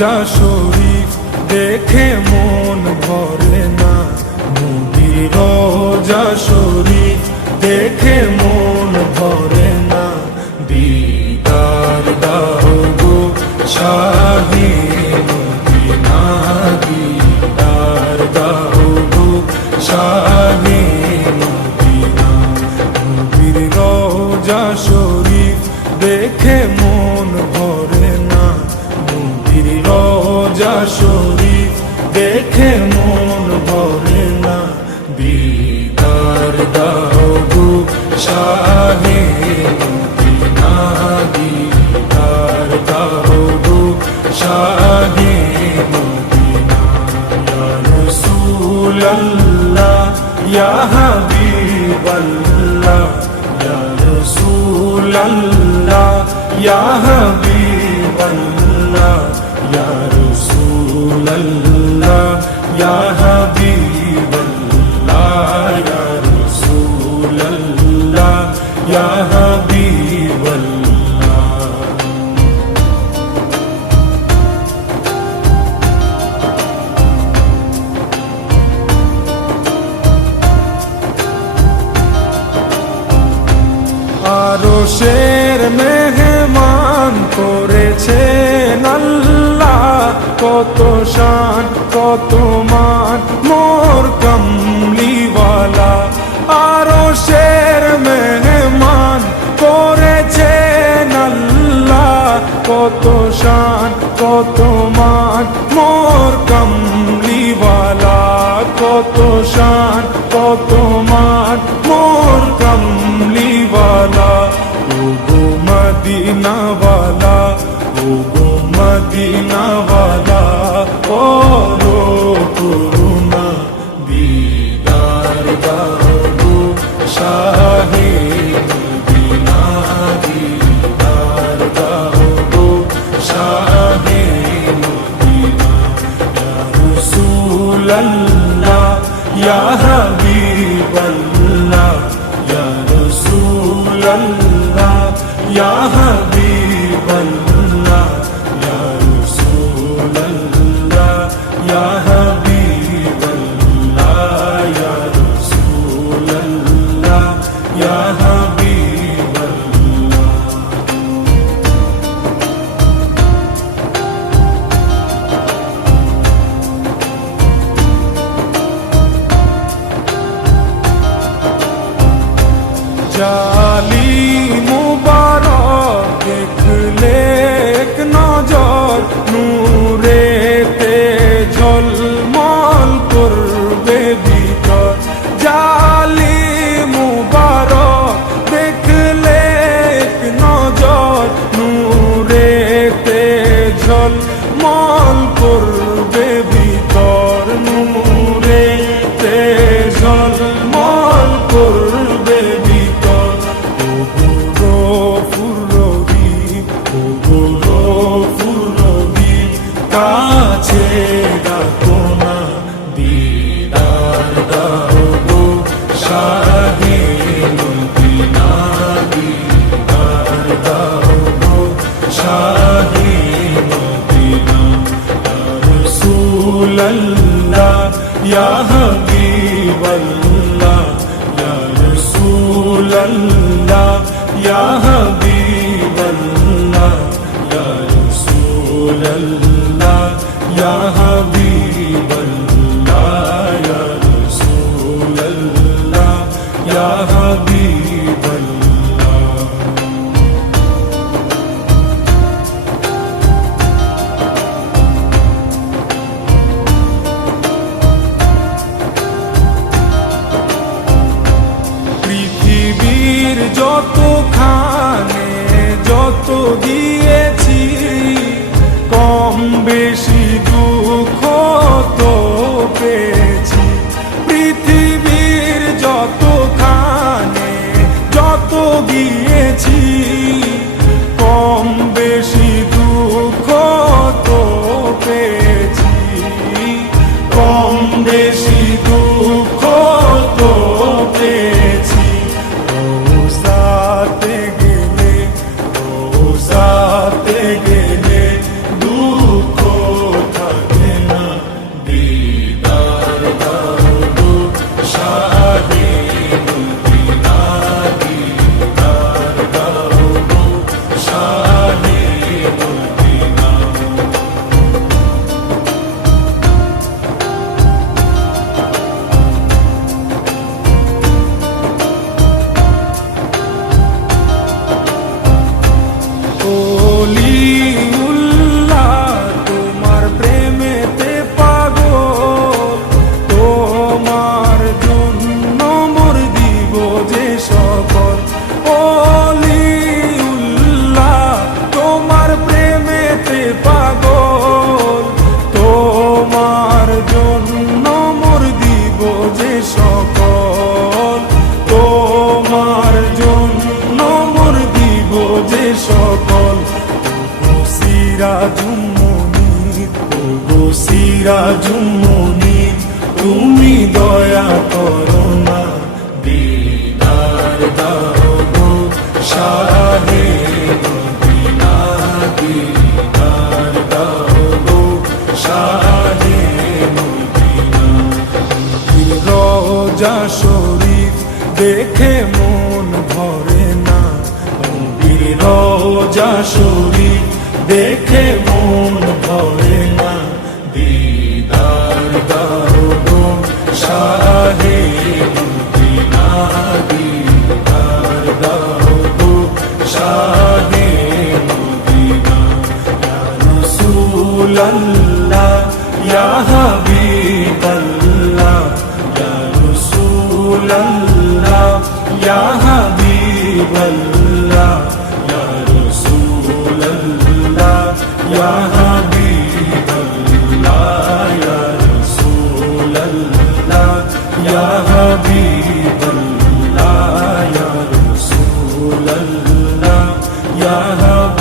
রোজা শরীফ দেখে মন ভরে না, নবীর রোজা শরীফ দেখে মন ভরে না। দিদার দাও গো শাহে মদিনা, দিদার দাও গো শাহে মদিনা। নবীর রোজা শরীফ দেখে মন ভরে না, নবীর রোজা শরীফ দেখে মন ভরে না। দিদার দাও গো শাহে মদিনা, দিদার দাও গো শাহে মদিনা। ইয়া রাসূলুল্লাহ ইয়া হাবিবাল্লাহ, ইয়া রাসূলুল্লাহ ইয়া হাবিবাল্লাহ, ইয়া রাসূলুল্লাহ ইয়া হাবিবাল্লাহ, ইয়া রাসূলুল্লাহ ইয়া হাবিবাল্লাহ। আরশের মেহমান করেছেন আল্লাহ, কত শান কত মান মোর কমলিওয়ালা। আরশের মেহমান করেছেন আল্লাহ, কত শান কত মান মোর কমলিওয়ালা, কত শান কত মান মোর কমলিওয়ালা। ও গো মদিনাওয়ালা, ও গো মদিনাওয়ালা, ও রো করুণা। দিদার দাও গো শাহে মদিনা, দিদার দাও গো শাহে মদিনা। ইয়া রাসূলুল্লাহ ইয়া হাবিবাল্লাহ, ইয়া রাসূলুল্লাহ ইয়া হাবিবাল্লাহ, ইয়া রাসূলুল্লাহ ইয়া হাবিবাল্লাহ, ইয়া রাসূলুল্লাহ ইয়া হাবিবাল্লাহ। জালি মুবারক দেখলে এক নজর, নূরেতে ঝলমল করবে ভিতর। জালি মুবারক দেখলে এক নজর, নূরেতে ঝলমল করবে ভিতর, নূরেতে ঝলমল করবে ভিতর। ও গো ফুরবি, ও গো ফুরবি, কাছে ডাকো না। দিদার দাও গো শাহে মদিনা, দিদার দাও গো শাহে মদিনা। ইয়া রাসূলুল্লাহ ইয়া হাবিবাল্লাহ, ইয়া রাসূলুল্লাহ ইয়া হাবিবাল্লাহ, ইয়া রাসূলুল্লাহ ইয়া হাবিবাল্লাহ, ইয়া রাসূলুল্লাহ ইয়া হাবিবাল্লাহ। পৃথিবীর যতখানে যত দিয়েছি, কম বেশি দুঃখ তো পেয়েছি। পৃথিবীর যতখানে যত দিয়েছি, কম বেশি দুঃখ তো পেয়েছি, কম বেশি দুঃখ তো পেয়েছি। রোজাতে গেলে রোজা শাহে মদিনা দিদার দাও গো শাহে মদিনা রোজা শরীফ দেখে মন ভরে না নবীর রোজা শরীফ দেখে মন ভরে না দিদার দাও গো শাহে মদিনা দিদার দাও গো শাহে মদিনা ইয়া রাসূলুল্লাহ ইয়া হাবিবাল্লাহ ইয়া রাসূলুল্লাহ ইয়া হাবিবাল্লাহ ইয়া রাসূলুল্লাহ ইয়া হাবিবাল্লাহ ইয়া রাসূলুল্লাহ ইয়া হাবিবাল্লাহ ইয়া রাসূলুল্লাহ ইয়া হাবিবাল্লাহ